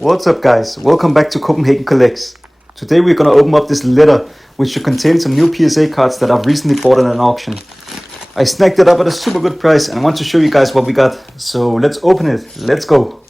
What's up guys, welcome back to Copenhagen Collects. Today we're gonna open up this letter which should contain some new PSA cards that I've recently bought in an auction. I snagged it up at a super good price and I want to show you guys what we got. So let's open it, let's go.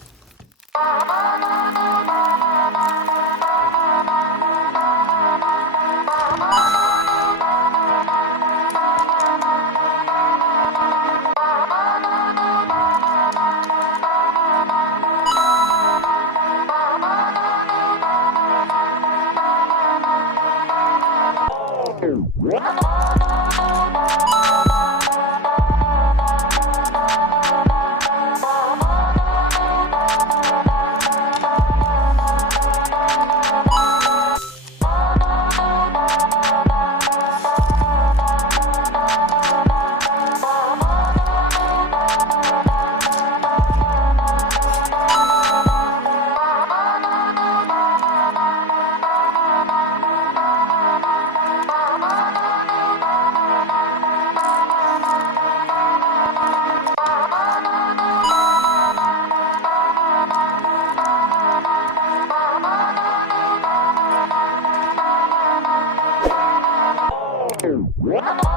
What?